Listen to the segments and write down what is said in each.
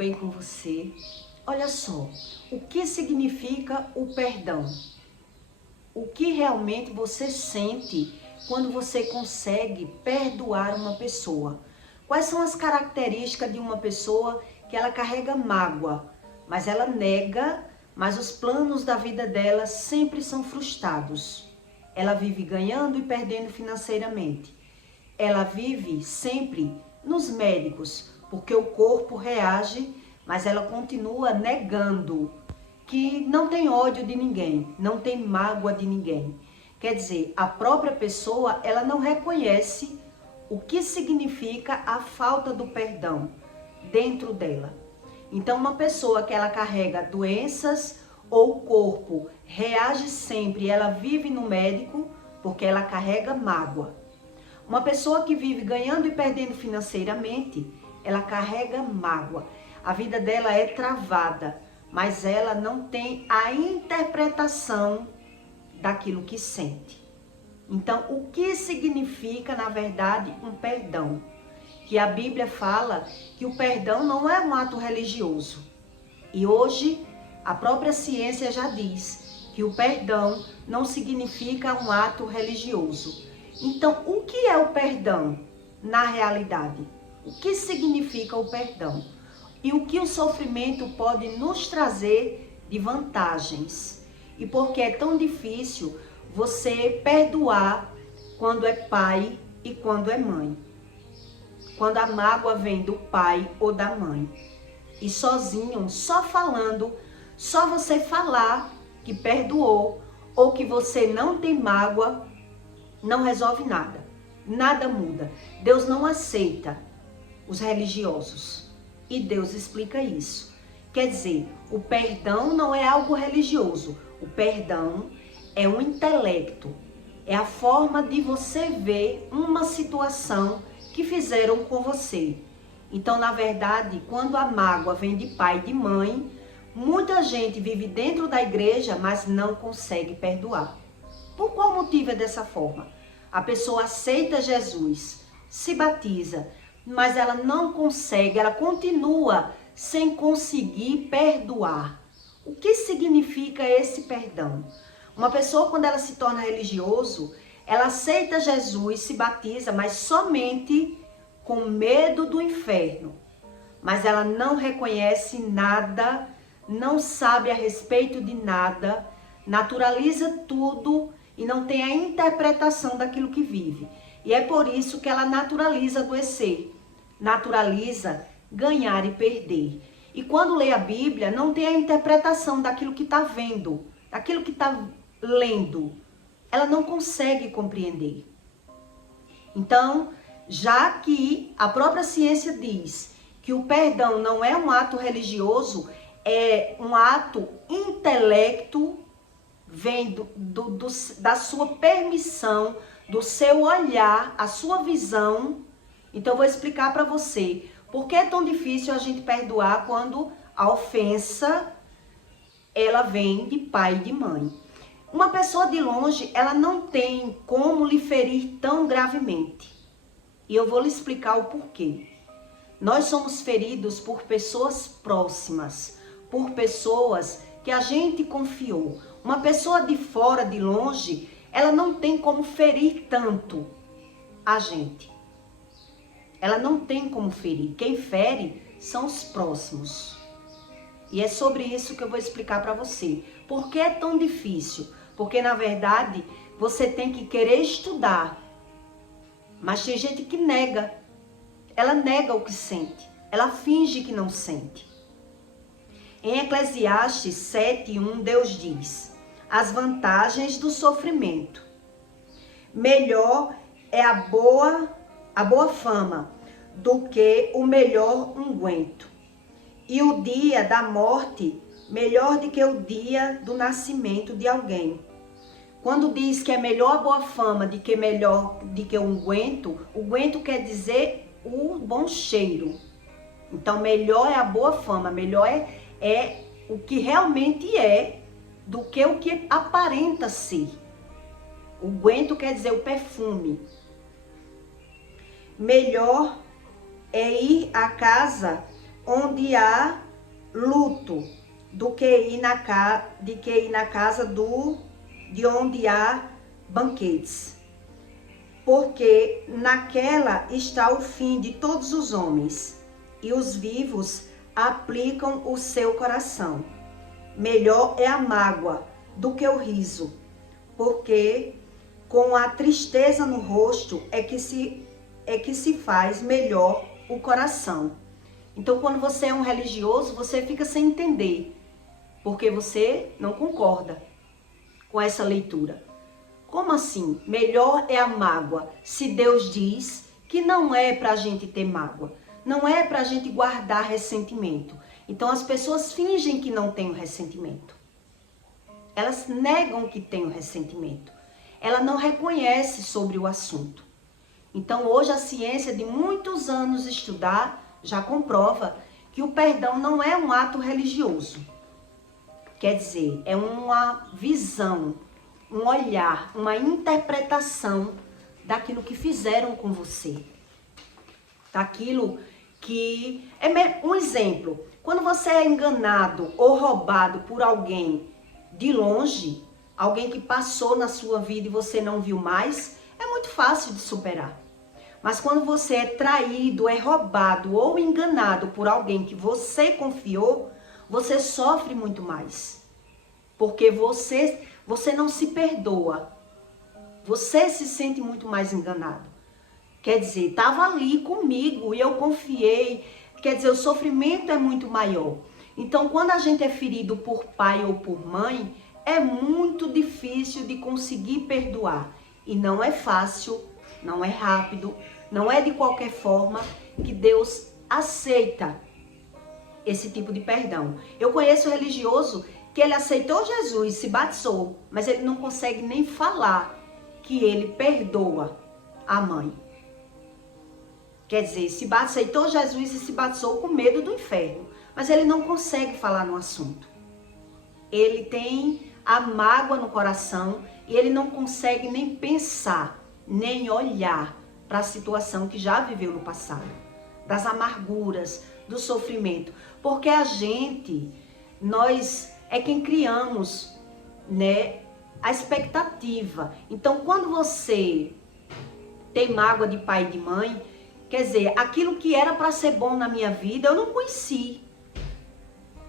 bem com você? Olha só, o que significa o perdão? O que realmente você sente quando você consegue perdoar uma pessoa? Quais são as características de uma pessoa que ela carrega mágoa, mas ela nega, mas os planos da vida dela sempre são frustrados? Ela vive ganhando e perdendo financeiramente. Ela vive sempre nos médicos, porque o corpo reage, mas ela continua negando que não tem ódio de ninguém, não tem mágoa de ninguém. Quer dizer, a própria pessoa, ela não reconhece o que significa a falta do perdão dentro dela. Então, uma pessoa que ela carrega doenças ou o corpo reage sempre, ela vive no médico porque ela carrega mágoa. Uma pessoa que vive ganhando e perdendo financeiramente, ela carrega mágoa. A vida dela é travada, mas ela não tem a interpretação daquilo que sente. Então, o que significa, na verdade, um perdão? Que a Bíblia fala que o perdão não é um ato religioso. E hoje, a própria ciência já diz que o perdão não significa um ato religioso. Então, o que é o perdão na realidade? O que significa o perdão? E o que o sofrimento pode nos trazer de vantagens? E por que é tão difícil você perdoar quando é pai e quando é mãe? Quando a mágoa vem do pai ou da mãe. E sozinho, só falando, só você falar que perdoou ou que você não tem mágoa, não resolve nada. Nada muda. Deus não aceita os religiosos. E Deus explica isso. Quer dizer, o perdão não é algo religioso. O perdão é um intelecto. É a forma de você ver uma situação que fizeram com você. Então, na verdade, quando a mágoa vem de pai e de mãe, muita gente vive dentro da igreja, mas não consegue perdoar. Por qual motivo é dessa forma? A pessoa aceita Jesus, se batiza, mas ela não consegue, ela continua sem conseguir perdoar. O que significa esse perdão? Uma pessoa, quando ela se torna religioso, ela aceita Jesus, se batiza, mas somente com medo do inferno. Mas ela não reconhece nada, não sabe a respeito de nada, naturaliza tudo e não tem a interpretação daquilo que vive. E é por isso que ela naturaliza adoecer, naturaliza ganhar e perder. E quando lê a Bíblia, não tem a interpretação daquilo que está vendo, daquilo que está lendo. Ela não consegue compreender. Então, já que a própria ciência diz que o perdão não é um ato religioso, é um ato intelecto, vem da sua permissão, do seu olhar, a sua visão. Então, eu vou explicar para você por que é tão difícil a gente perdoar quando a ofensa ela vem de pai e de mãe. Uma pessoa de longe, ela não tem como lhe ferir tão gravemente. E eu vou lhe explicar o porquê. Nós somos feridos por pessoas próximas, por pessoas que a gente confiou. Uma pessoa de fora, de longe, ela não tem como ferir tanto a gente. Ela não tem como ferir. Quem fere são os próximos. E é sobre isso que eu vou explicar para você. Por que é tão difícil? Porque, na verdade, você tem que querer estudar. Mas tem gente que nega. Ela nega o que sente. Ela finge que não sente. Em Eclesiastes 7:1, Deus diz: as vantagens do sofrimento. Melhor é a boa fama do que o melhor unguento. E o dia da morte melhor do que o dia do nascimento de alguém. Quando diz que é melhor a boa fama do que o unguento quer dizer o bom cheiro. Então, melhor é a boa fama, melhor é o que realmente é do que o que aparenta ser. O unguento quer dizer o perfume. Melhor é ir à casa onde há luto do que ir na casa de onde há banquetes. Porque naquela está o fim de todos os homens, e os vivos aplicam o seu coração. Melhor é a mágoa do que o riso, porque com a tristeza no rosto é que se faz melhor o coração. Então, quando você é um religioso, você fica sem entender, porque você não concorda com essa leitura. Como assim? Melhor é a mágoa, se Deus diz que não é para a gente ter mágoa, não é para a gente guardar ressentimento. Então as pessoas fingem que não têm o ressentimento. Elas negam que têm o ressentimento. Ela não reconhece sobre o assunto. Então hoje a ciência de muitos anos estudar já comprova que o perdão não é um ato religioso. Quer dizer, é uma visão, um olhar, uma interpretação daquilo que fizeram com você. Daquilo que... Um exemplo, quando você é enganado ou roubado por alguém de longe, alguém que passou na sua vida e você não viu mais, é muito fácil de superar. Mas quando você é traído, é roubado ou enganado por alguém que você confiou, você sofre muito mais. Porque você não se perdoa. Você se sente muito mais enganado. Quer dizer, estava ali comigo e eu confiei. Quer dizer, o sofrimento é muito maior. Então, quando a gente é ferido por pai ou por mãe, é muito difícil de conseguir perdoar. E não é fácil, não é rápido, não é de qualquer forma que Deus aceita esse tipo de perdão. Eu conheço um religioso que ele aceitou Jesus, se batizou, mas ele não consegue nem falar que ele perdoa a mãe. Quer dizer, aceitou Jesus e se batizou com medo do inferno, mas ele não consegue falar no assunto. Ele tem a mágoa no coração e ele não consegue nem pensar, nem olhar para a situação que já viveu no passado, das amarguras, do sofrimento, porque nós é quem criamos, né, a expectativa. Então, quando você tem mágoa de pai e de mãe, quer dizer, aquilo que era para ser bom na minha vida, eu não conheci.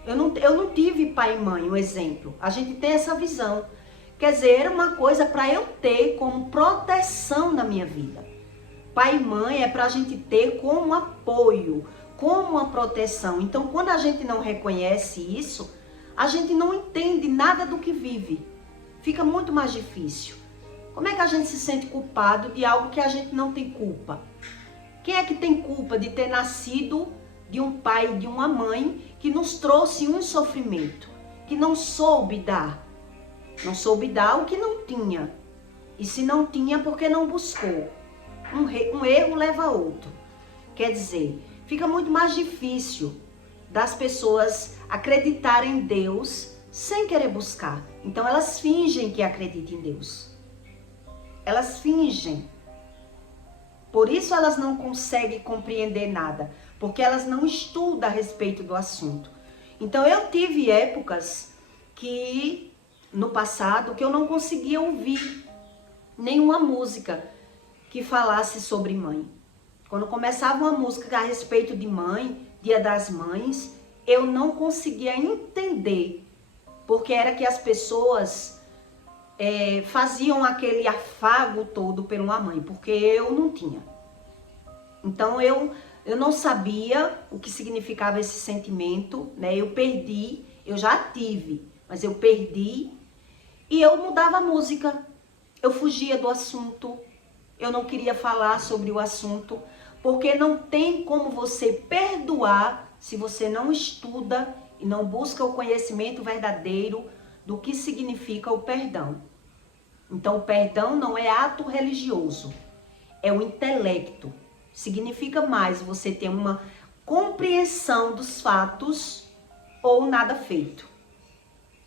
Eu não tive pai e mãe, um exemplo. A gente tem essa visão. Quer dizer, era uma coisa para eu ter como proteção na minha vida. Pai e mãe é para a gente ter como apoio, como uma proteção. Então, quando a gente não reconhece isso, a gente não entende nada do que vive. Fica muito mais difícil. Como é que a gente se sente culpado de algo que a gente não tem culpa? Quem é que tem culpa de ter nascido de um pai e de uma mãe que nos trouxe um sofrimento, que não soube dar? Não soube dar o que não tinha. E se não tinha, porque não buscou. Um erro leva a outro. Quer dizer, fica muito mais difícil das pessoas acreditarem em Deus sem querer buscar. Então elas fingem que acreditam em Deus. Elas fingem. Por isso elas não conseguem compreender nada, porque elas não estudam a respeito do assunto. Então eu tive épocas que, no passado, que eu não conseguia ouvir nenhuma música que falasse sobre mãe. Quando começava uma música a respeito de mãe, Dia das Mães, eu não conseguia entender, porque era que as pessoas faziam aquele afago todo por uma mãe, porque eu não tinha. Então eu não sabia o que significava esse sentimento, né? Eu perdi, eu já tive, mas eu perdi e eu mudava a música, eu fugia do assunto, eu não queria falar sobre o assunto, porque não tem como você perdoar se você não estuda e não busca o conhecimento verdadeiro do que significa o perdão. Então, o perdão não é ato religioso, é o intelecto. Significa mais você ter uma compreensão dos fatos ou nada feito.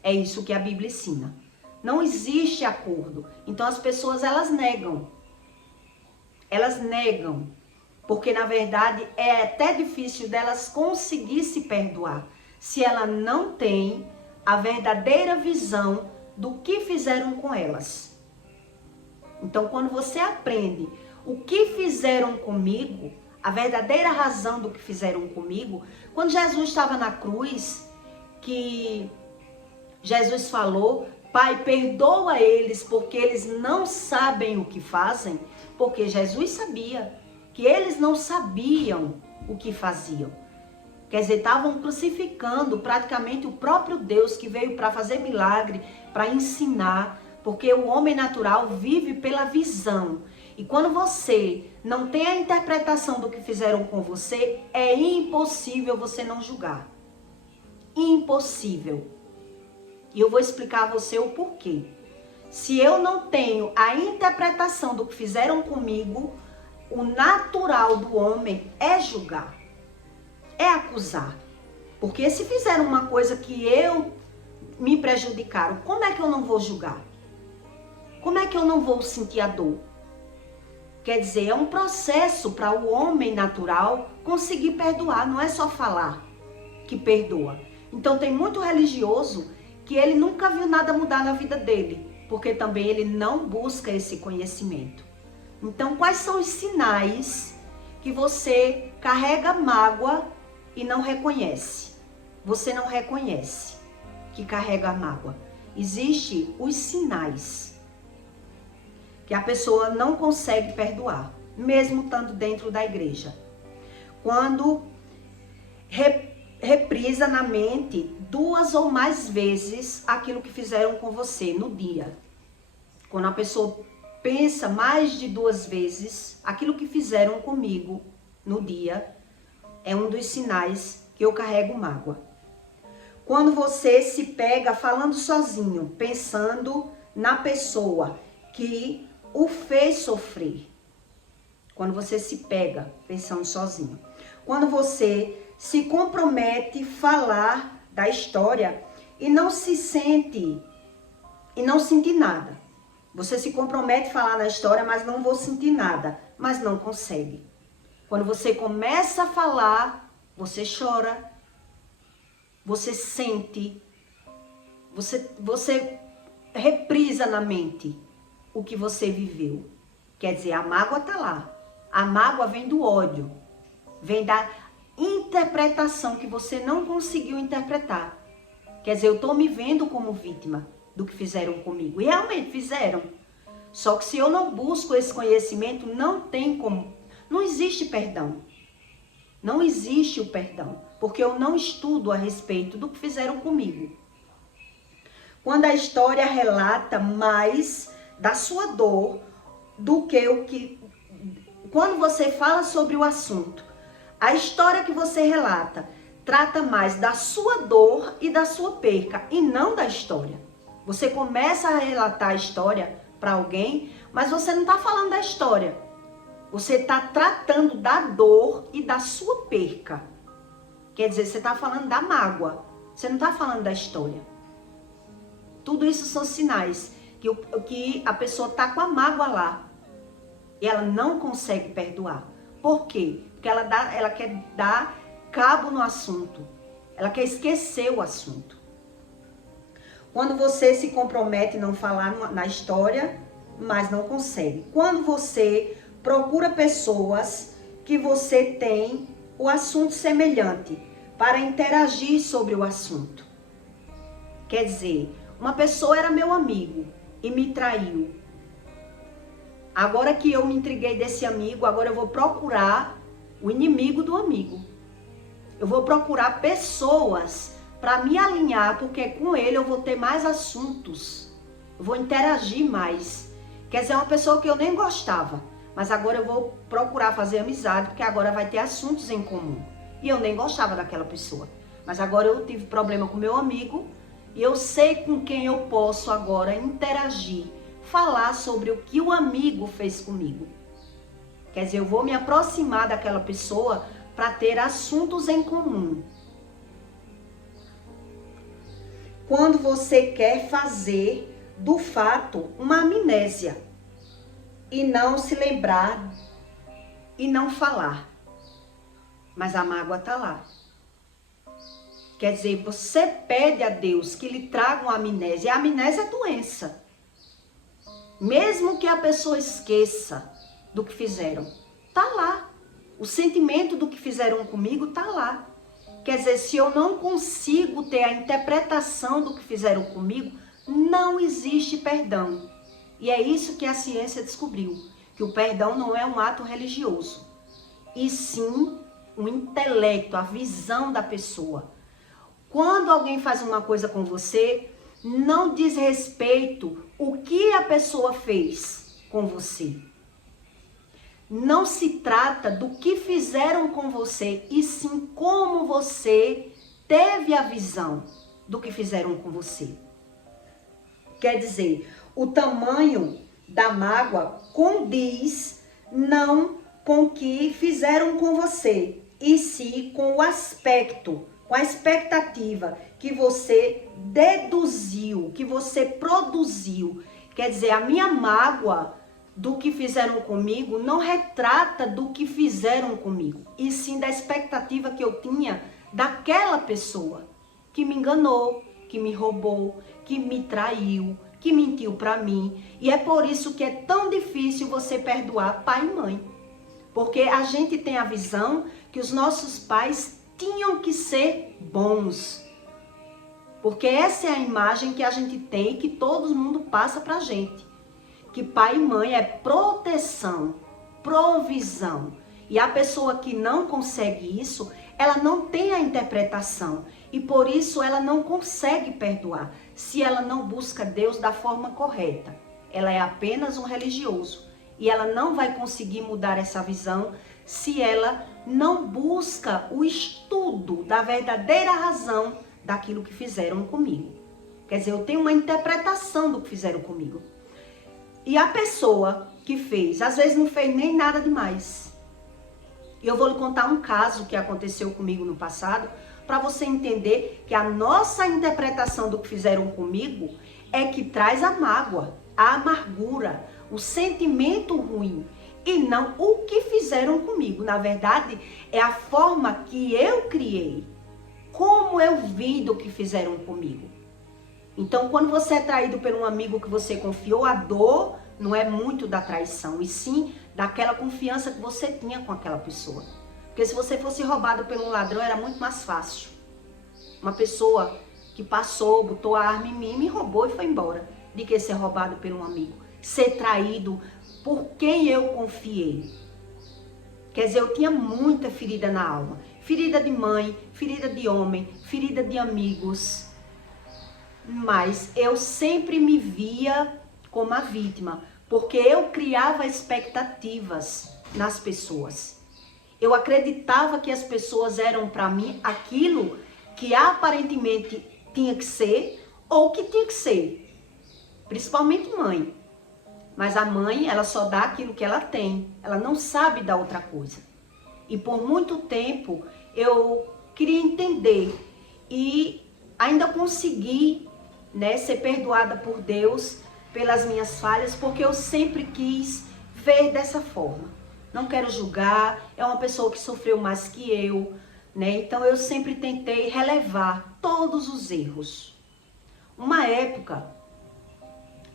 É isso que a Bíblia ensina. Não existe acordo. Então, as pessoas, elas negam. Elas negam Porque, na verdade, é até difícil delas conseguir se perdoar, se ela não tem a verdadeira visão do que fizeram com elas. Então, quando você aprende o que fizeram comigo, a verdadeira razão do que fizeram comigo, quando Jesus estava na cruz, que Jesus falou, Pai, perdoa eles porque eles não sabem o que fazem, porque Jesus sabia que eles não sabiam o que faziam. Quer dizer, estavam crucificando praticamente o próprio Deus que veio para fazer milagre, para ensinar, porque o homem natural vive pela visão. E quando você não tem a interpretação do que fizeram com você, é impossível você não julgar. Impossível. E eu vou explicar a você o porquê. Se eu não tenho a interpretação do que fizeram comigo, o natural do homem é julgar, é acusar. Porque se fizeram uma coisa que me prejudicaram, como é que eu não vou julgar? Como é que eu não vou sentir a dor? Quer dizer, é um processo para o homem natural conseguir perdoar, não é só falar que perdoa. Então tem muito religioso que ele nunca viu nada mudar na vida dele, porque também ele não busca esse conhecimento. Então, quais são os sinais que você carrega mágoa e não reconhece? Você não reconhece que carrega mágoa. Existem os sinais que a pessoa não consegue perdoar, mesmo estando dentro da igreja. Quando reprisa na mente 2 ou mais vezes aquilo que fizeram com você no dia. Quando a pessoa pensa mais de 2 vezes aquilo que fizeram comigo no dia, é um dos sinais que eu carrego mágoa. Quando você se pega falando sozinho, pensando na pessoa que o fez sofrer. Quando você se pega pensando sozinho. Quando você se compromete a falar da história e não se sente, e não sentir nada. Você se compromete a falar na história, mas não vou sentir nada, mas não consegue. Quando você começa a falar, você chora, você sente, você reprisa na mente o que você viveu. Quer dizer, a mágoa está lá. A mágoa vem do ódio, vem da interpretação que você não conseguiu interpretar. Quer dizer, eu estou me vendo como vítima do que fizeram comigo. E realmente fizeram. Só que se eu não busco esse conhecimento, não tem como. Não existe perdão. Não existe o perdão. Porque eu não estudo a respeito do que fizeram comigo. Quando a história relata mais da sua dor do que o que... Quando você fala sobre o assunto, a história que você relata trata mais da sua dor e da sua perca, e não da história. Você começa a relatar a história para alguém, mas você não está falando da história. Você está tratando da dor e da sua perca. Quer dizer, você está falando da mágoa. Você não está falando da história. Tudo isso são sinais que a pessoa está com a mágoa lá. E ela não consegue perdoar. Por quê? Porque ela quer dar cabo no assunto. Ela quer esquecer o assunto. Quando você se compromete a não falar na história, mas não consegue. Quando você procura pessoas que você tem o assunto semelhante para interagir sobre o assunto. Quer dizer, uma pessoa era meu amigo e me traiu. Agora que eu me entreguei desse amigo, agora eu vou procurar o inimigo do amigo. Eu vou procurar pessoas para me alinhar, porque com ele eu vou ter mais assuntos. Eu vou interagir mais. Quer dizer, uma pessoa que eu nem gostava, mas agora eu vou procurar fazer amizade, porque agora vai ter assuntos em comum. E eu nem gostava daquela pessoa. Mas agora eu tive problema com meu amigo e eu sei com quem eu posso agora interagir, falar sobre o que o amigo fez comigo. Quer dizer, eu vou me aproximar daquela pessoa para ter assuntos em comum. Quando você quer fazer do fato uma amnésia e não se lembrar e não falar. Mas a mágoa está lá. Quer dizer, você pede a Deus que lhe traga uma amnésia. E a amnésia é doença. Mesmo que a pessoa esqueça do que fizeram, tá lá. O sentimento do que fizeram comigo tá lá. Quer dizer, se eu não consigo ter a interpretação do que fizeram comigo, não existe perdão. E é isso que a ciência descobriu, que o perdão não é um ato religioso, e sim o intelecto, a visão da pessoa. Quando alguém faz uma coisa com você, não diz respeito o que a pessoa fez com você. Não se trata do que fizeram com você, e sim como você teve a visão do que fizeram com você. Quer dizer, o tamanho da mágoa condiz não com o que fizeram com você, e sim com o aspecto, com a expectativa que você deduziu, que você produziu. Quer dizer, a minha mágoa do que fizeram comigo não retrata do que fizeram comigo, e sim da expectativa que eu tinha daquela pessoa que me enganou, que me roubou, que me traiu, que mentiu para mim. E é por isso que é tão difícil você perdoar pai e mãe. Porque a gente tem a visão que os nossos pais tinham que ser bons. Porque essa é a imagem que a gente tem, que todo mundo passa pra gente. Que pai e mãe é proteção, provisão. E a pessoa que não consegue isso, ela não tem a interpretação. E por isso ela não consegue perdoar, se ela não busca Deus da forma correta. Ela é apenas um religioso. E ela não vai conseguir mudar essa visão se ela não busca o estudo da verdadeira razão daquilo que fizeram comigo. Quer dizer, eu tenho uma interpretação do que fizeram comigo. E a pessoa que fez, às vezes não fez nem nada demais. E eu vou lhe contar um caso que aconteceu comigo no passado, para você entender que a nossa interpretação do que fizeram comigo é que traz a mágoa, a amargura, o sentimento ruim, e não o que fizeram comigo. Na verdade, é a forma que eu criei, como eu vi do que fizeram comigo. Então, quando você é traído por um amigo que você confiou, a dor não é muito da traição, e sim daquela confiança que você tinha com aquela pessoa. Porque se você fosse roubado por um ladrão, era muito mais fácil. Uma pessoa que passou, botou a arma em mim, me roubou e foi embora. De que ser roubado por um amigo. Ser traído por quem eu confiei. Quer dizer, eu tinha muita ferida na alma. Ferida de mãe, ferida de homem, ferida de amigos. Mas eu sempre me via como a vítima, porque eu criava expectativas nas pessoas. Eu acreditava que as pessoas eram para mim aquilo que aparentemente tinha que ser ou que tinha que ser. Principalmente mãe. Mas a mãe, ela só dá aquilo que ela tem. Ela não sabe dar outra coisa. E por muito tempo eu queria entender e ainda consegui, ser perdoada por Deus pelas minhas falhas, porque eu sempre quis ver dessa forma. Não quero julgar, é uma pessoa que sofreu mais que eu, Então eu sempre tentei relevar todos os erros. Uma época,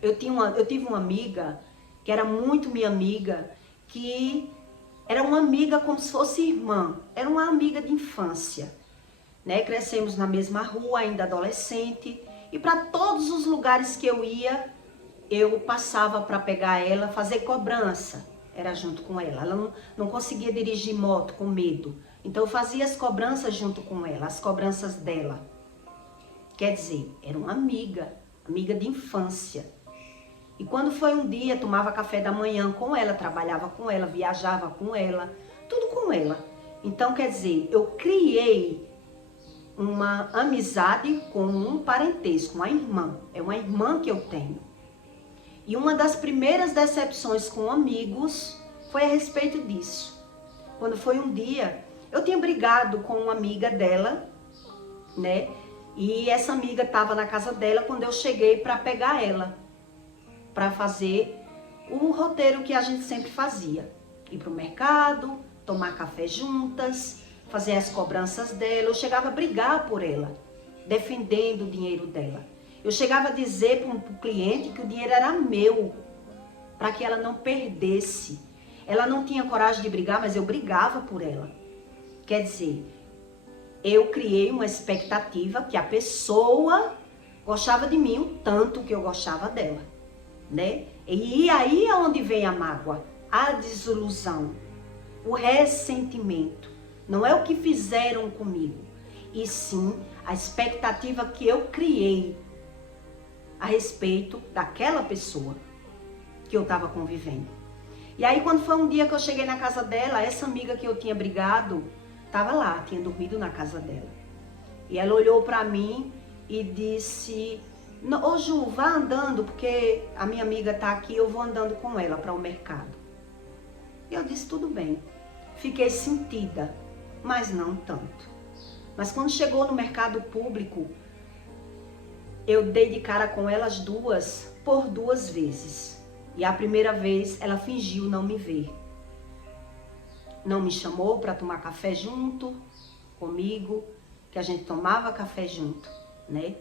eu tive uma amiga, que era muito minha amiga, que era uma amiga como se fosse irmã, era uma amiga de infância, Crescemos na mesma rua, ainda adolescente, e para todos os lugares que eu ia, eu passava para pegar ela, fazer cobrança, era junto com ela. Ela não conseguia dirigir moto com medo, então eu fazia as cobranças junto com ela, as cobranças dela. Quer dizer, era uma amiga de infância. E quando foi um dia, tomava café da manhã com ela, trabalhava com ela, viajava com ela, tudo com ela. Então, quer dizer, eu criei uma amizade com um parentesco, uma irmã. É uma irmã que eu tenho. E uma das primeiras decepções com amigos foi a respeito disso. Quando foi um dia, eu tinha brigado com uma amiga dela, E essa amiga estava na casa dela quando eu cheguei para pegar ela, para fazer o roteiro que a gente sempre fazia. ir para o mercado, tomar café juntas, fazer as cobranças dela. Eu chegava a brigar por ela, defendendo o dinheiro dela. Eu chegava a dizer para o cliente que o dinheiro era meu, para que ela não perdesse. Ela não tinha coragem de brigar, mas eu brigava por ela. Quer dizer, eu criei uma expectativa que a pessoa gostava de mim o tanto que eu gostava dela, né? E aí é onde vem a mágoa, a desilusão, o ressentimento. Não é o que fizeram comigo, e sim a expectativa que eu criei a respeito daquela pessoa que eu estava convivendo. E aí quando foi um dia que eu cheguei na casa dela, essa amiga que eu tinha brigado estava lá, tinha dormido na casa dela. E ela olhou para mim e disse: ô Ju, vá andando, porque a minha amiga tá aqui, eu vou andando com ela para o mercado. E eu disse: tudo bem. Fiquei sentida, mas não tanto. Mas quando chegou no mercado público, eu dei de cara com elas duas por 2 vezes. E a primeira vez ela fingiu não me ver. Não me chamou para tomar café junto comigo, que a gente tomava café junto, né?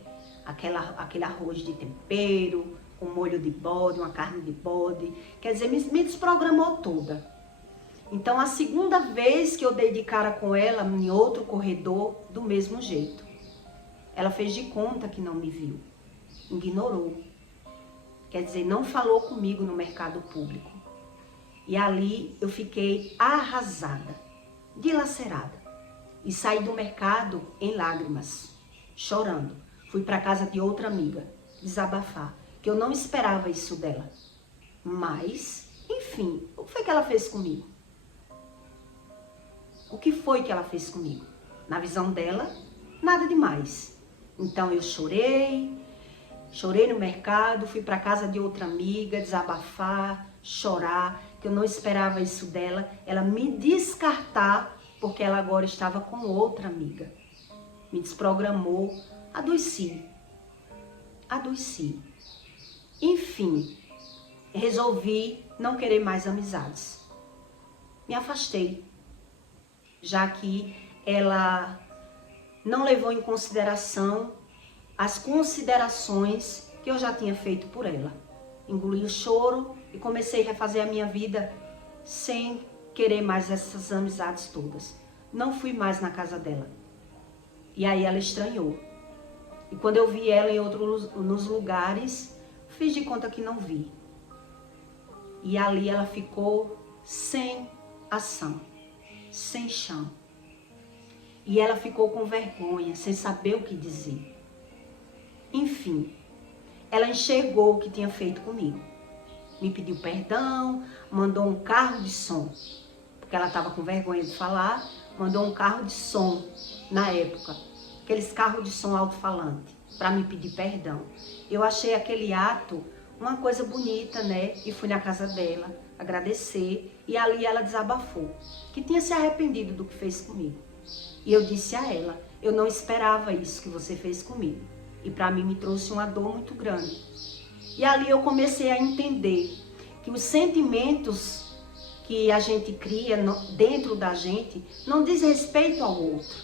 Aquele arroz de tempero, com molho de bode, uma carne de bode. Quer dizer, me desprogramou toda. Então, a segunda vez que eu dei de cara com ela, em outro corredor, do mesmo jeito. Ela fez de conta que não me viu. Ignorou. Quer dizer, não falou comigo no mercado público. E ali eu fiquei arrasada, dilacerada. E saí do mercado em lágrimas, chorando. Fui para casa de outra amiga, desabafar, que eu não esperava isso dela. Mas, enfim, o que foi que ela fez comigo? O que foi que ela fez comigo? Na visão dela, nada demais. Então eu chorei no mercado, fui para casa de outra amiga, desabafar, chorar, que eu não esperava isso dela, ela me descartar, porque ela agora estava com outra amiga. Me desprogramou, adoeci. Enfim, resolvi não querer mais amizades. Me afastei, já que ela não levou em consideração as considerações que eu já tinha feito por ela. Engoli o choro e comecei a refazer a minha vida sem querer mais essas amizades todas. Não fui mais na casa dela. E aí ela estranhou. E quando eu vi ela nos lugares, fiz de conta que não vi. E ali ela ficou sem ação, sem chão. E ela ficou com vergonha, sem saber o que dizer. Enfim, ela enxergou o que tinha feito comigo. Me pediu perdão, mandou um carro de som, porque ela estava com vergonha de falar, mandou um carro de som na época, aqueles carros de som alto-falante, para me pedir perdão. Eu achei aquele ato uma coisa bonita, né? E fui na casa dela agradecer, e ali ela desabafou, que tinha se arrependido do que fez comigo. E eu disse a ela: eu não esperava isso que você fez comigo. E para mim me trouxe uma dor muito grande. E ali eu comecei a entender que os sentimentos que a gente cria dentro da gente não diz respeito ao outro.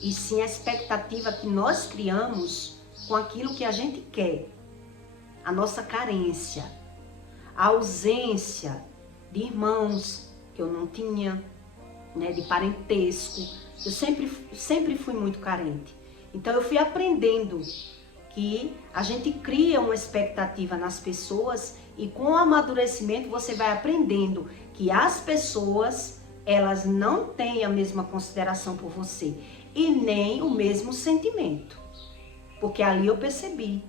E sim a expectativa que nós criamos com aquilo que a gente quer. A nossa carência, a ausência de irmãos que eu não tinha, né, de parentesco. Eu sempre fui muito carente. Então eu fui aprendendo que a gente cria uma expectativa nas pessoas e com o amadurecimento você vai aprendendo que as pessoas, elas não têm a mesma consideração por você e nem o mesmo sentimento. Porque ali eu percebi.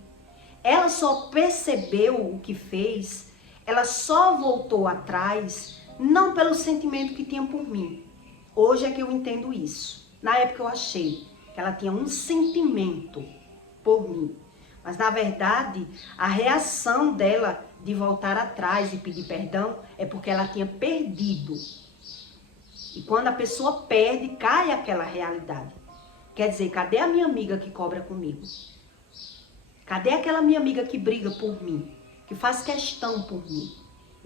Ela só percebeu o que fez, ela só voltou atrás, não pelo sentimento que tinha por mim. Hoje é que eu entendo isso. Na época eu achei que ela tinha um sentimento por mim. Mas, na verdade, a reação dela de voltar atrás e pedir perdão é porque ela tinha perdido. E quando a pessoa perde, cai aquela realidade. Quer dizer, cadê a minha amiga que cobra comigo? Cadê aquela minha amiga que briga por mim? Que faz questão por mim?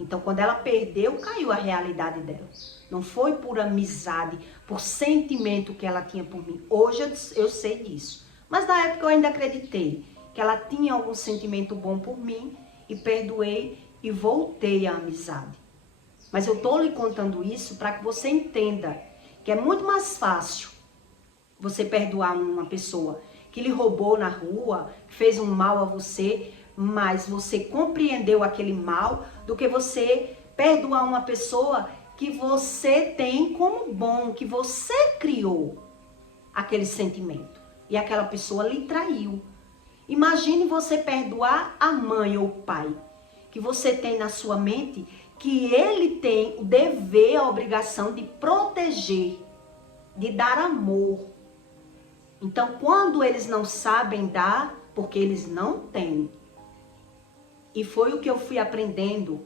Então, quando ela perdeu, caiu a realidade dela. Não foi por amizade, por sentimento que ela tinha por mim. Hoje eu sei disso. Mas na época eu ainda acreditei que ela tinha algum sentimento bom por mim e perdoei e voltei à amizade. Mas eu estou lhe contando isso para que você entenda que é muito mais fácil você perdoar uma pessoa que lhe roubou na rua, que fez um mal a você, mas você compreendeu aquele mal, do que você perdoar uma pessoa que você tem como bom, que você criou aquele sentimento e aquela pessoa lhe traiu. Imagine você perdoar a mãe ou o pai, que você tem na sua mente que ele tem o dever, a obrigação de proteger, de dar amor. Então, quando eles não sabem dar, porque eles não têm. E foi o que eu fui aprendendo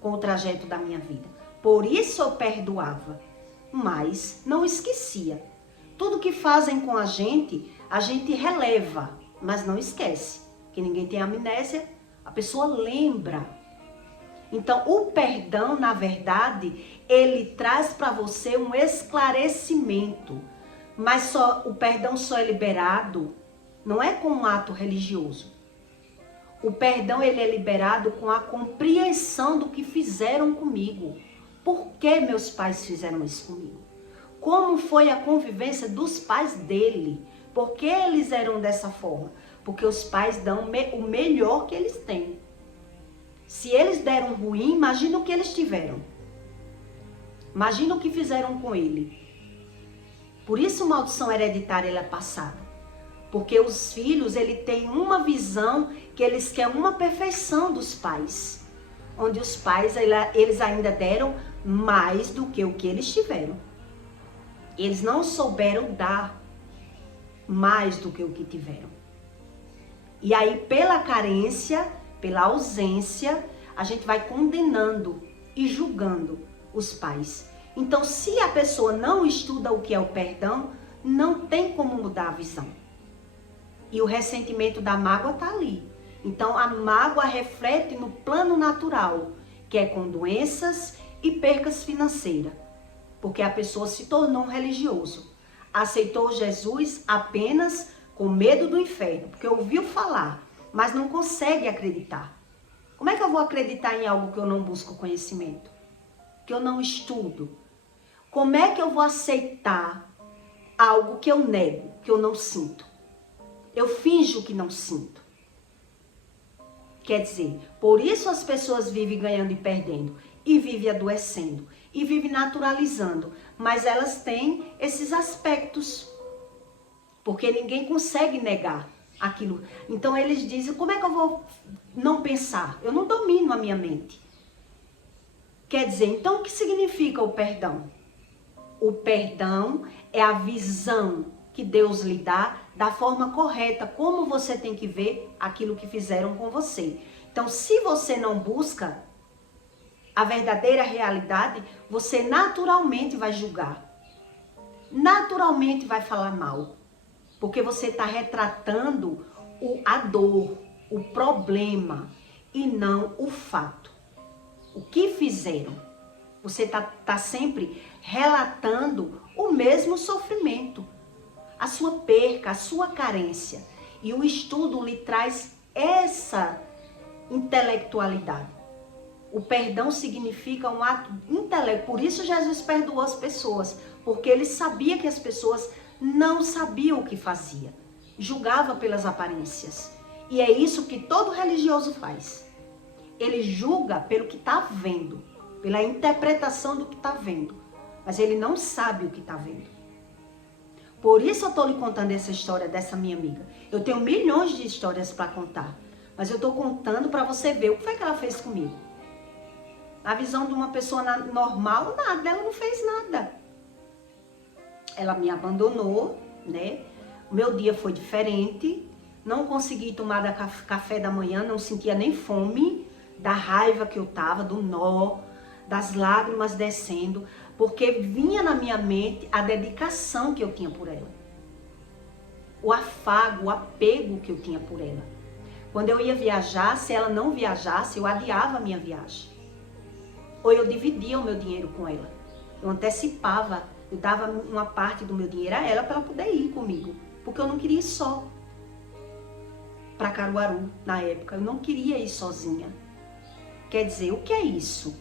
com o trajeto da minha vida. Por isso eu perdoava, mas não esquecia. Tudo que fazem com a gente releva, mas não esquece. Que ninguém tem amnésia, a pessoa lembra. Então, o perdão, na verdade, ele traz para você um esclarecimento. Mas o perdão só é liberado, não é com um ato religioso. O perdão, ele é liberado com a compreensão do que fizeram comigo. Por que meus pais fizeram isso comigo? Como foi a convivência dos pais dele? Por que eles eram dessa forma? Porque os pais dão o melhor que eles têm. Se eles deram ruim, imagina o que eles tiveram. Imagina o que fizeram com ele. Por isso maldição hereditária ela é passada. Porque os filhos, ele tem uma visão que eles querem uma perfeição dos pais. Onde os pais, eles ainda deram mais do que o que eles tiveram. Eles não souberam dar mais do que o que tiveram. E aí, pela carência, pela ausência, a gente vai condenando e julgando os pais. Então, se a pessoa não estuda o que é o perdão, não tem como mudar a visão. E o ressentimento da mágoa está ali. Então, a mágoa reflete no plano natural, que é com doenças e percas financeiras. Porque a pessoa se tornou um religioso. Aceitou Jesus apenas com medo do inferno, porque ouviu falar, mas não consegue acreditar. Como é que eu vou acreditar em algo que eu não busco conhecimento? Que eu não estudo? Como é que eu vou aceitar algo que eu nego, que eu não sinto? Eu finjo que não sinto. Quer dizer, por isso as pessoas vivem ganhando e perdendo, e vivem adoecendo, e vivem naturalizando, mas elas têm esses aspectos, porque ninguém consegue negar aquilo. Então eles dizem, como é que eu vou não pensar? Eu não domino a minha mente. Quer dizer, então o que significa o perdão? O perdão é a visão que Deus lhe dá da forma correta, como você tem que ver aquilo que fizeram com você. Então, se você não busca a verdadeira realidade, você naturalmente vai julgar. Naturalmente vai falar mal. Porque você está retratando a dor, o problema e não o fato. O que fizeram? Você tá sempre relatando o mesmo sofrimento, a sua perca, a sua carência. E o estudo lhe traz essa intelectualidade. O perdão significa um ato intelectual. Por isso Jesus perdoou as pessoas, porque ele sabia que as pessoas não sabiam o que fazia. Julgava pelas aparências. E é isso que todo religioso faz. Ele julga pelo que está vendo, pela interpretação do que está vendo. Mas ele não sabe o que está vendo. Por isso eu estou lhe contando essa história dessa minha amiga. Eu tenho milhões de histórias para contar. Mas eu estou contando para você ver o que foi que ela fez comigo. A visão de uma pessoa normal, nada. Ela não fez nada. Ela me abandonou, né? O meu dia foi diferente. Não consegui tomar café da manhã, não sentia nem fome. Da raiva que eu tava, do nó, das lágrimas descendo, porque vinha na minha mente a dedicação que eu tinha por ela. O afago, o apego que eu tinha por ela. Quando eu ia viajar, se ela não viajasse, eu adiava a minha viagem. ou eu dividia o meu dinheiro com ela. Eu antecipava, eu dava uma parte do meu dinheiro a ela para ela poder ir comigo, porque eu não queria ir só para Caruaru na época, eu não queria ir sozinha. Quer dizer, o que é isso?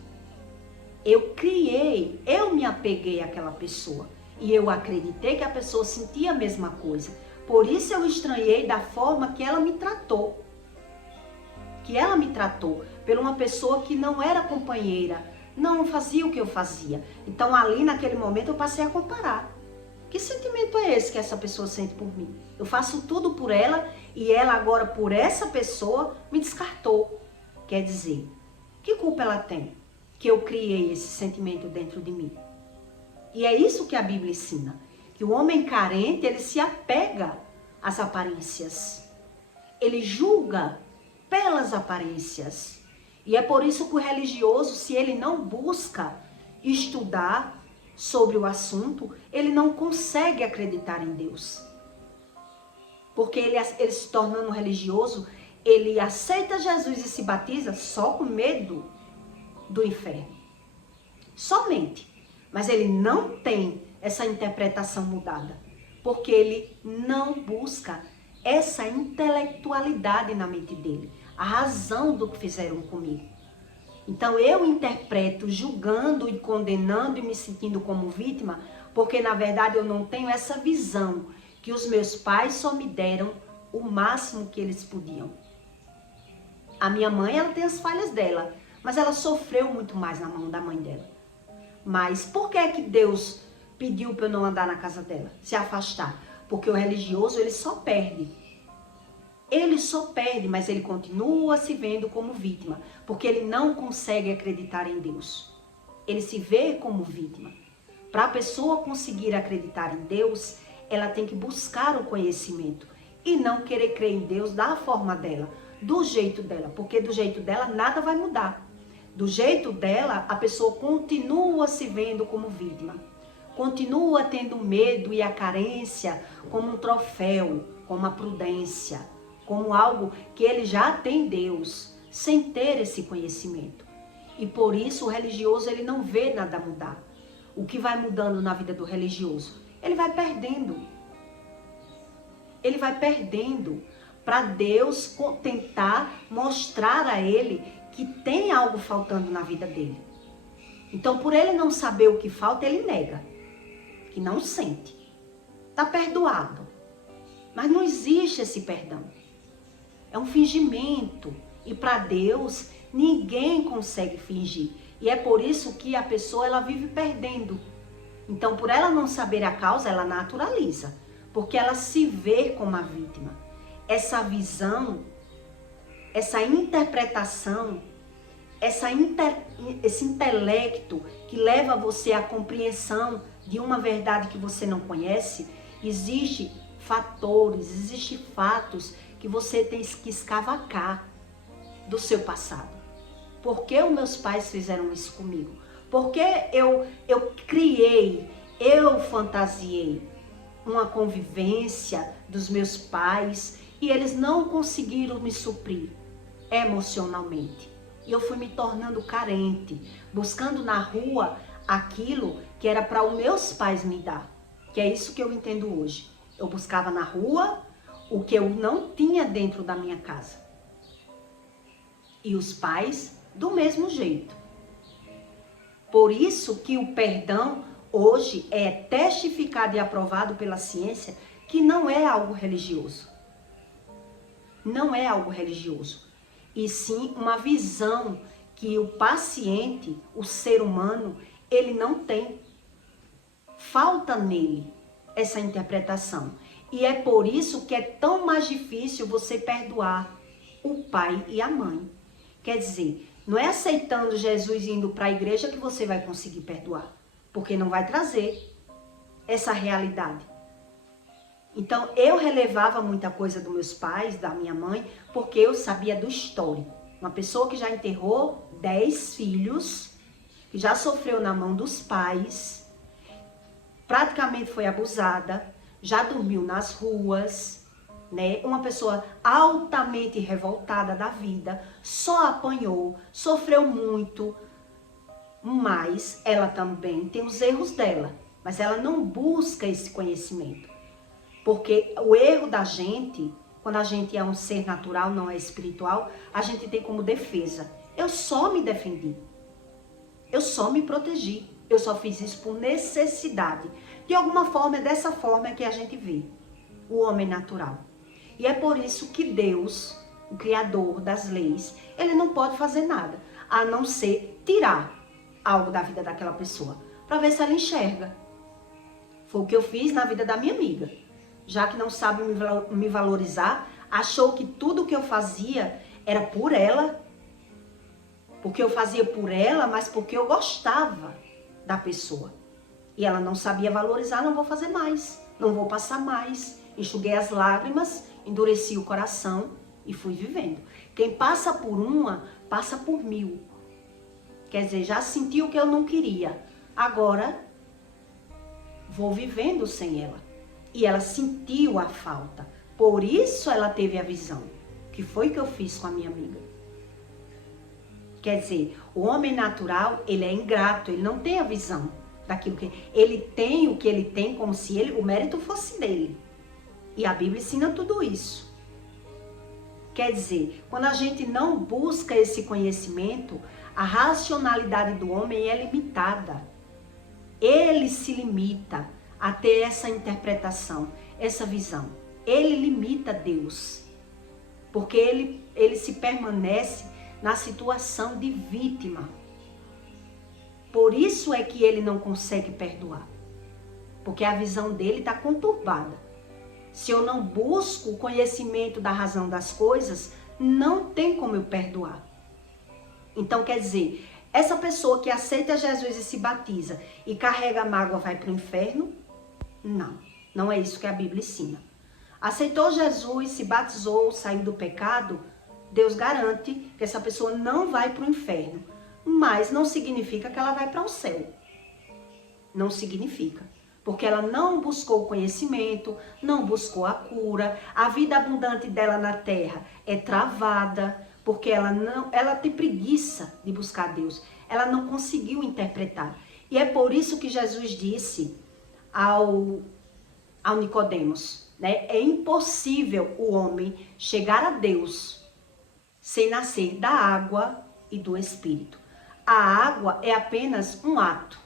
Eu me apeguei àquela pessoa e eu acreditei que a pessoa sentia a mesma coisa. Por isso eu estranhei da forma que ela me tratou. Por uma pessoa que não era companheira, não fazia o que eu fazia. Então ali naquele momento eu passei a comparar. Que sentimento é esse que essa pessoa sente por mim? Eu faço tudo por ela e ela agora por essa pessoa me descartou. Quer dizer, que culpa ela tem que eu criei esse sentimento dentro de mim? E é isso que a Bíblia ensina, que o homem carente, ele se apega às aparências. Ele julga pelas aparências. E é por isso que o religioso, se ele não busca estudar sobre o assunto, ele não consegue acreditar em Deus. Porque ele se tornando religioso, ele aceita Jesus e se batiza só com medo do inferno. Somente. Mas ele não tem essa interpretação mudada. Porque ele não busca essa intelectualidade na mente dele. A razão do que fizeram comigo. Então eu interpreto julgando e condenando e me sentindo como vítima, porque na verdade eu não tenho essa visão que os meus pais só me deram o máximo que eles podiam. A minha mãe, ela tem as falhas dela, mas ela sofreu muito mais na mão da mãe dela. Mas por que que Deus pediu para eu não andar na casa dela, se afastar? Porque o religioso, ele só perde. Ele só perde, mas ele continua se vendo como vítima, porque ele não consegue acreditar em Deus. Ele se vê como vítima. Para a pessoa conseguir acreditar em Deus, ela tem que buscar o conhecimento e não querer crer em Deus da forma dela, do jeito dela, porque do jeito dela nada vai mudar. Do jeito dela, a pessoa continua se vendo como vítima, continua tendo medo e a carência como um troféu, como a prudência, como algo que ele já tem Deus, sem ter esse conhecimento. E por isso o religioso, ele não vê nada mudar. O que vai mudando na vida do religioso? Ele vai perdendo. Ele vai perdendo para Deus tentar mostrar a ele que tem algo faltando na vida dele. Então, por ele não saber o que falta, ele nega, que não sente. Está perdoado. Mas não existe esse perdão. É um fingimento. E para Deus, ninguém consegue fingir. E é por isso que a pessoa, ela vive perdendo. Então, por ela não saber a causa, ela naturaliza. Porque ela se vê como a vítima. Essa visão, essa interpretação, esse intelecto que leva você à compreensão de uma verdade que você não conhece, existe fatores, existe fatos que você tem que escavacar do seu passado. Por que os meus pais fizeram isso comigo? Por que eu criei, eu fantasiei uma convivência dos meus pais e eles não conseguiram me suprir emocionalmente. E eu fui me tornando carente, buscando na rua aquilo que era para os meus pais me dar. Que é isso que eu entendo hoje. Eu buscava na rua o que eu não tinha dentro da minha casa. E os pais do mesmo jeito. Por isso que o perdão hoje é testificado e aprovado pela ciência que não é algo religioso. Não é algo religioso. E sim uma visão que o paciente, o ser humano, ele não tem. Falta nele essa interpretação. E é por isso que é tão mais difícil você perdoar o pai e a mãe. Quer dizer, não é aceitando Jesus e indo para a igreja que você vai conseguir perdoar. Porque não vai trazer essa realidade. Então, eu relevava muita coisa dos meus pais, da minha mãe, porque eu sabia do histórico. Uma pessoa que já enterrou 10 filhos, que já sofreu na mão dos pais, praticamente foi abusada, já dormiu nas ruas, né? Uma pessoa altamente revoltada da vida, só apanhou, sofreu muito, mas ela também tem os erros dela, mas ela não busca esse conhecimento. Porque o erro da gente, quando a gente é um ser natural, não é espiritual, a gente tem como defesa. Eu só me defendi. Eu só me protegi. Eu só fiz isso por necessidade. De alguma forma, é dessa forma que a gente vê o homem natural. E é por isso que Deus, o Criador das leis, ele não pode fazer nada, a não ser tirar algo da vida daquela pessoa, para ver se ela enxerga. Foi o que eu fiz na vida da minha amiga. Já que não sabe me valorizar, achou que tudo que eu fazia era por ela, porque eu fazia por ela, mas porque eu gostava da pessoa. E ela não sabia valorizar, não vou fazer mais, não vou passar mais. Enxuguei as lágrimas, endureci o coração e fui vivendo. Quem passa por uma, passa por 1000. Quer dizer, já sentiu o que eu não queria. Agora, vou vivendo sem ela. E ela sentiu a falta. Por isso ela teve a visão. Que foi que eu fiz com a minha amiga. Quer dizer, o homem natural, ele é ingrato, ele não tem a visão daquilo que... Ele tem o que ele tem como se o mérito fosse dele. E a Bíblia ensina tudo isso. Quer dizer, quando a gente não busca esse conhecimento, a racionalidade do homem é limitada. Ele se limita a ter essa interpretação, essa visão. Ele limita Deus. Porque ele se permanece na situação de vítima. Por isso é que ele não consegue perdoar. Porque a visão dele está conturbada. Se eu não busco o conhecimento da razão das coisas, não tem como eu perdoar. Então, quer dizer, essa pessoa que aceita Jesus e se batiza e carrega a mágoa vai para o inferno? Não, não é isso que a Bíblia ensina. Aceitou Jesus, se batizou, saiu do pecado, Deus garante que essa pessoa não vai para o inferno. Mas não significa que ela vai para o céu. Não significa. Porque ela não buscou o conhecimento, não buscou a cura. A vida abundante dela na terra é travada, porque ela tem preguiça de buscar Deus. Ela não conseguiu interpretar. E é por isso que Jesus disse ao Nicodemos, né? É impossível o homem chegar a Deus sem nascer da água e do Espírito. A água é apenas um ato.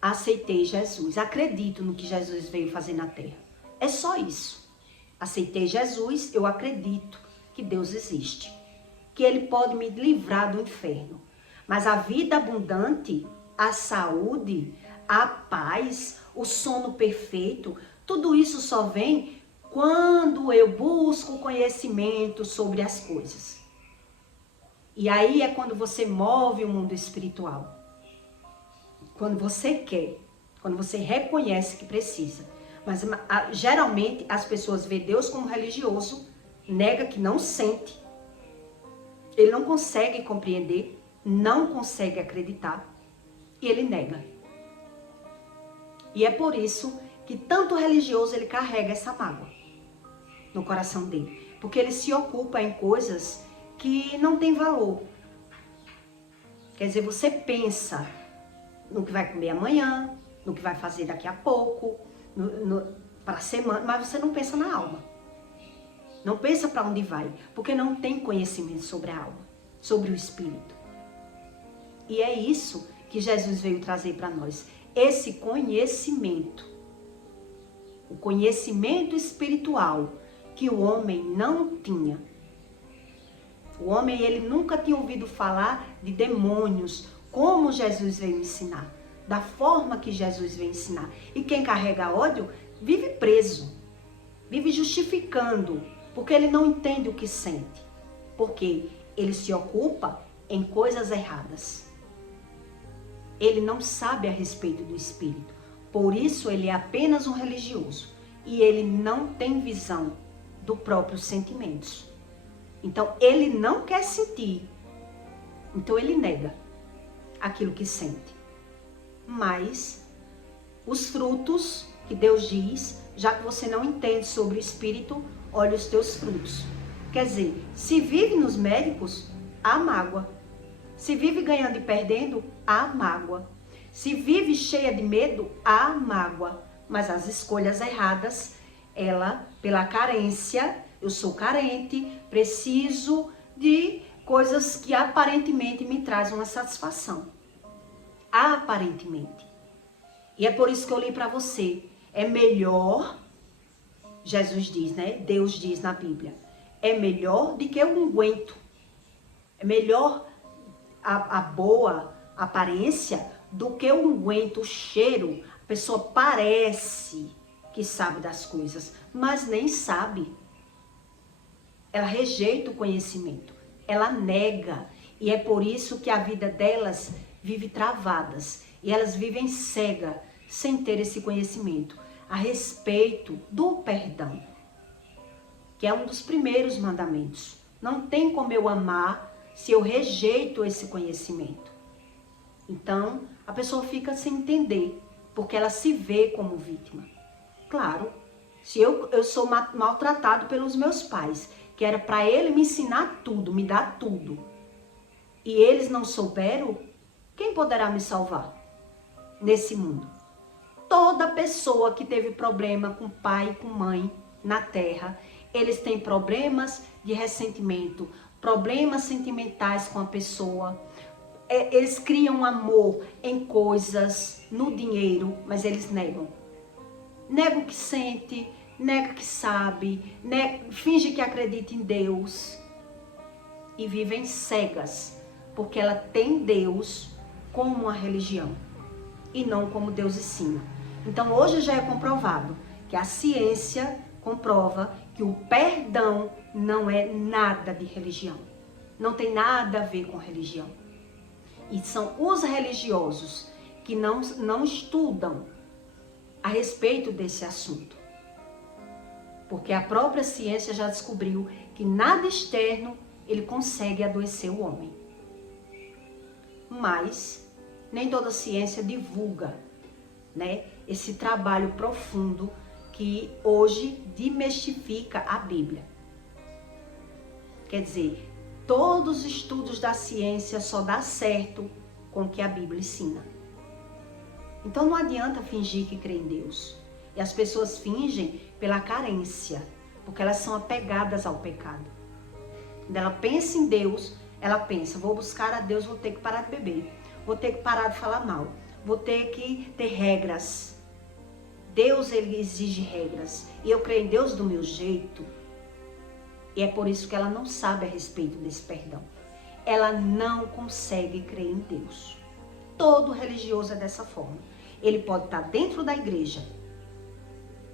Aceitei Jesus, acredito no que Jesus veio fazer na terra. É só isso. Aceitei Jesus, eu acredito que Deus existe. Que Ele pode me livrar do inferno. Mas a vida abundante, a saúde, a paz, o sono perfeito, tudo isso só vem quando eu busco conhecimento sobre as coisas. E aí é quando você move o mundo espiritual. Quando você quer, quando você reconhece que precisa. Mas geralmente as pessoas veem Deus como religioso, nega que não sente. Ele não consegue compreender, não consegue acreditar e ele nega. E é por isso que tanto religioso ele carrega essa mágoa no coração dele. Porque ele se ocupa em coisas que não tem valor. Quer dizer, você pensa no que vai comer amanhã, no que vai fazer daqui a pouco, para a semana, mas você não pensa na alma. Não pensa para onde vai, porque não tem conhecimento sobre a alma, sobre o espírito. E é isso que Jesus veio trazer para nós, esse conhecimento. O conhecimento espiritual que o homem não tinha. O homem, ele nunca tinha ouvido falar de demônios, como Jesus veio ensinar, da forma que Jesus veio ensinar. E quem carrega ódio vive preso, vive justificando, porque ele não entende o que sente, porque ele se ocupa em coisas erradas. Ele não sabe a respeito do Espírito, por isso ele é apenas um religioso e ele não tem visão dos próprios sentimentos. Então ele não quer sentir, então ele nega aquilo que sente. Mas os frutos que Deus diz, já que você não entende sobre o Espírito, olha os teus frutos. Quer dizer, se vive nos médicos, há mágoa. Se vive ganhando e perdendo, há mágoa. Se vive cheia de medo, há mágoa. Mas as escolhas erradas, ela, pela carência, eu sou carente, preciso de coisas que aparentemente me trazem uma satisfação. Aparentemente. E é por isso que eu li para você. É melhor, Jesus diz, né? Deus diz na Bíblia. É melhor do que o unguento. É melhor a boa aparência do que o unguento, o cheiro. A pessoa parece que sabe das coisas, mas nem sabe. Ela rejeita o conhecimento, ela nega. E é por isso que a vida delas vive travadas. E elas vivem cega, sem ter esse conhecimento a respeito do perdão, que é um dos primeiros mandamentos. Não tem como eu amar se eu rejeito esse conhecimento. Então, a pessoa fica sem entender, porque ela se vê como vítima. Claro, se eu sou maltratado pelos meus pais, que era para ele me ensinar tudo, me dar tudo, e eles não souberam, quem poderá me salvar nesse mundo? Toda pessoa que teve problema com pai e com mãe na terra, eles têm problemas de ressentimento, problemas sentimentais com a pessoa. Eles criam amor em coisas, no dinheiro, mas eles negam. Nega o que sente, nega que sabe, finge que acredita em Deus. E vivem cegas, porque ela tem Deus como uma religião e não como Deus ensina. Então hoje já é comprovado que a ciência comprova que o perdão não é nada de religião. Não tem nada a ver com religião. E são os religiosos que não estudam a respeito desse assunto. Porque a própria ciência já descobriu que nada externo ele consegue adoecer o homem. Mas nem toda ciência divulga, né, esse trabalho profundo que hoje desmistifica a Bíblia. Quer dizer, todos os estudos da ciência só dá certo com o que a Bíblia ensina. Então não adianta fingir que crê em Deus. E as pessoas fingem pela carência, porque elas são apegadas ao pecado. Quando ela pensa em Deus, ela pensa, vou buscar a Deus, vou ter que parar de beber, vou ter que parar de falar mal, vou ter que ter regras. Deus, ele exige regras. E eu creio em Deus do meu jeito. E é por isso que ela não sabe a respeito desse perdão. Ela não consegue crer em Deus. Todo religioso é dessa forma. Ele pode estar dentro da igreja,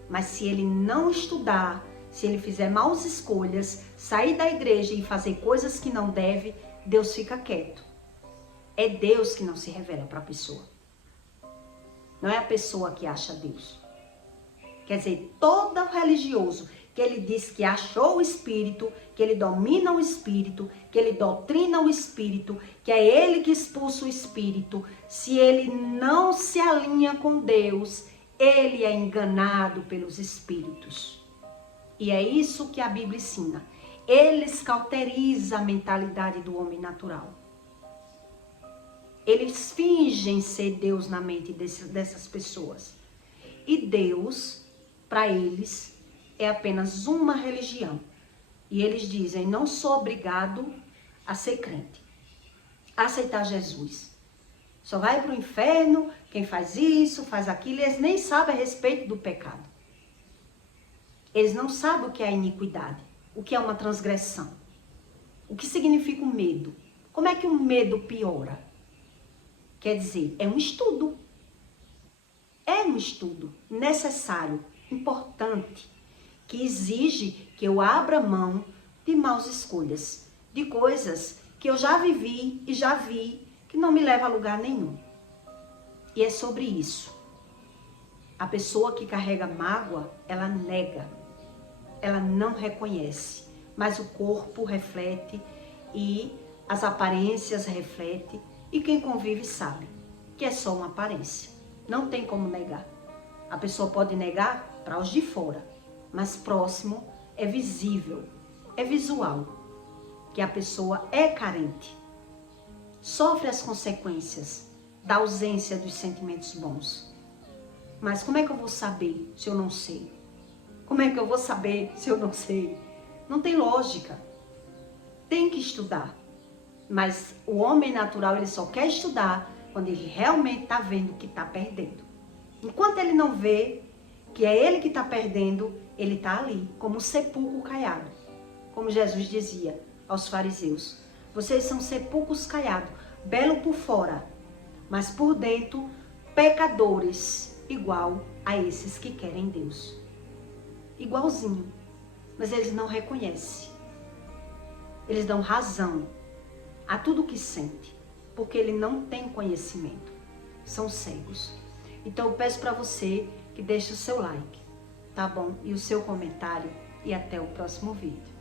mas se ele não estudar, se ele fizer maus escolhas, sair da igreja e fazer coisas que não deve, Deus fica quieto. É Deus que não se revela para a pessoa. Não é a pessoa que acha Deus. Quer dizer, todo religioso que ele diz que achou o Espírito, que ele domina o Espírito, que ele doutrina o Espírito, que é ele que expulsa o Espírito, se ele não se alinha com Deus, ele é enganado pelos espíritos. E é isso que a Bíblia ensina. Eles cauterizam a mentalidade do homem natural. Eles fingem ser Deus na mente dessas pessoas. E Deus, para eles, é apenas uma religião. E eles dizem, não sou obrigado a ser crente, a aceitar Jesus. Só vai para o inferno quem faz isso, faz aquilo. Eles nem sabem a respeito do pecado. Eles não sabem o que é a iniquidade, o que é uma transgressão. O que significa o medo. Como é que o medo piora? Quer dizer, é um estudo. É um estudo necessário, importante, que exige que eu abra mão de maus escolhas, de coisas que eu já vivi e já vi, que não me leva a lugar nenhum. E é sobre isso. A pessoa que carrega mágoa, ela nega, ela não reconhece, mas o corpo reflete e as aparências refletem, e quem convive sabe que é só uma aparência. Não tem como negar. A pessoa pode negar para os de fora, mas próximo é visível, é visual, que a pessoa é carente. sofre as consequências da ausência dos sentimentos bons. Mas como é que eu vou saber se eu não sei? Como é que eu vou saber se eu não sei? Não tem lógica. Tem que estudar. Mas o homem natural, ele só quer estudar quando ele realmente está vendo que está perdendo. Enquanto ele não vê que é ele que está perdendo, ele está ali, como um sepulcro caiado. Como Jesus dizia aos fariseus: vocês são sepulcros caiados, belo por fora, mas por dentro, pecadores, igual a esses que querem Deus. Igualzinho, mas eles não reconhecem. Eles dão razão a tudo que sente, porque ele não tem conhecimento. São cegos. Então eu peço para você que deixe o seu like, tá bom? E o seu comentário, e até o próximo vídeo.